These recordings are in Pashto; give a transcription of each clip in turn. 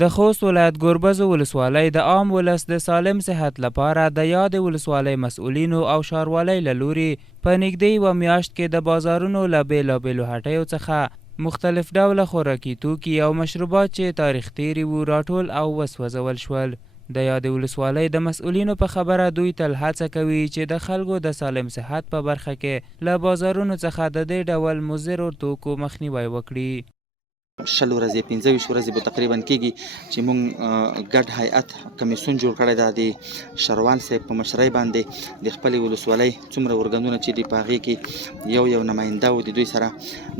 د خوست ولایت ګربز ولسوالۍ د عام ولس د سالم صحت لپاره د یادې ولسوالۍ مسؤلینو او ښاروالۍ له لوري په نږدې یوه میاشت کې د بازارونو له بېلابېلو هټیو څخه مختلف ډوله خوراکي توکي او مشروبات چې تاریخ تیري وو راټول او وسوځول شول. د یادې ولسوالۍ د مسؤلینو په خبره دوی تل هڅه کوي چې د خلکو د سالم صحت په برخه کې له بازارونو څخه د دې ډول مضرو توکو مخنیوی وکړي. 20 ورځې 25 ورځې به تقریبا کېږي چې موږ ګډ هیئت کمیسیون جوړ کړی دا د شروان صاحب په مشرۍ باندې د خپلې ولسوالۍ څومره ارګانونه چې دي په هغې کې یو نماینده و د دوی سره.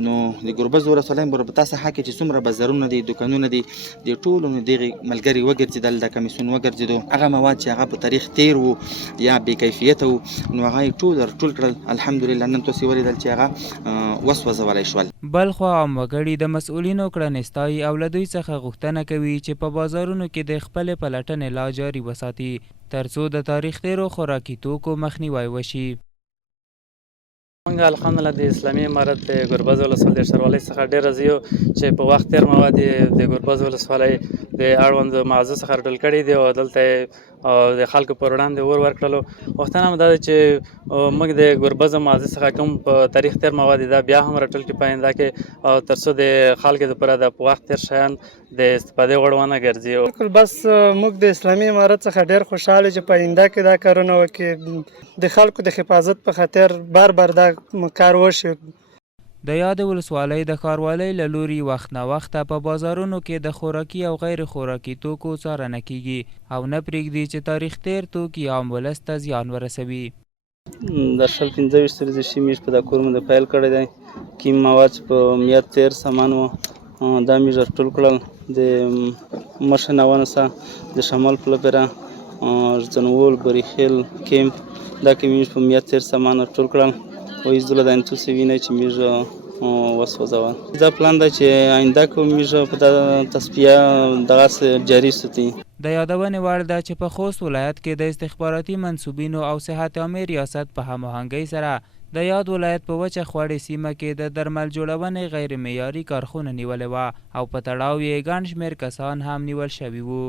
نو د ګربز ولسوالۍ په تا ساحه کې چې څومره بازارونه دي دوکانونه دي د ټولو نو دغې ملګري وګرځېدل د کمیسیون وګرځېدو هغه مواد چې هغه په تاریخ تیر وو یا بې کیفیته وو نو هغه یې ټول راټول کړل. الحمدلله نن تاسې ولیدل چې هغه وسوځولی شول. بلخوا عام وګړي د مسؤلینو کړنې او له دوی څخه غوښتنه کوي چې په بازارونو کې د خپلې پلټنې لا جاري وساتي ترڅو د تاریخ تیرو خوراکي توکو مخنیوی وشي. موږ الحمدلله د اسلامي امارت د ګربز ولسوالۍ ښاروالۍ څخه ډېر راضي یو چې په وخت تېر مواد د ګربز ولسوالۍ د اړوندو معزو څخه راټول کړي دي او دلته د خلکو پر وړاندې اور ورکړلو. غوښتنه مو دا ده چې موږ د ګربز معزې څخه کوم په تاریخ تېر مواد دا بیا هم راټول کړي په آینده کې او تر څو د خلکو دپاره د په وخت تېر شیان د استفادې وړ ونه ګرځي. بالکل بس موږ د اسلامي امارت څخه ډېر خوشحاله چې په آینده کې دا کارونه وکړي د خلکو د حفاظت په خاطر بار دا کار وشي. د یادې ولسوالۍ د ښاروالۍ له لوري وخت نه وخته په بازارونو کې د خوراکي او غیر خوراکي توکو څارنه کیږي او نه پرېږدي چې تاریخ تیر توکي عام ولس ته زیان ورسوي. د شل 25 ورځې میاشت په دا کور مو د پیل کړی دی. کوم مواد چې په میاد تیر سامان و دا مې راټول کړل د مشنونه څخه د شمال پلپره زنول بریخیل کیمپ دا که میش په میاد تیر سامان راټول کړل و ایز دوله دا انتو سوینه چې میش وسوځول. دا پلان ده چې آینده که میش په دا تصفیه دغسې جاري ساتي. د یادونې وړ ده چې په خوست ولایت کې د استخباراتي منصوبینو او صحت عامې ریاست په هماهنګۍ سره د یاد ولایت په وچه خوړې سیمه کې د درمل جوړونې غیر معیاري کارخونه نیولې وه او په تړاو یې ګڼ شمېر کسان هم نیول شوي وو.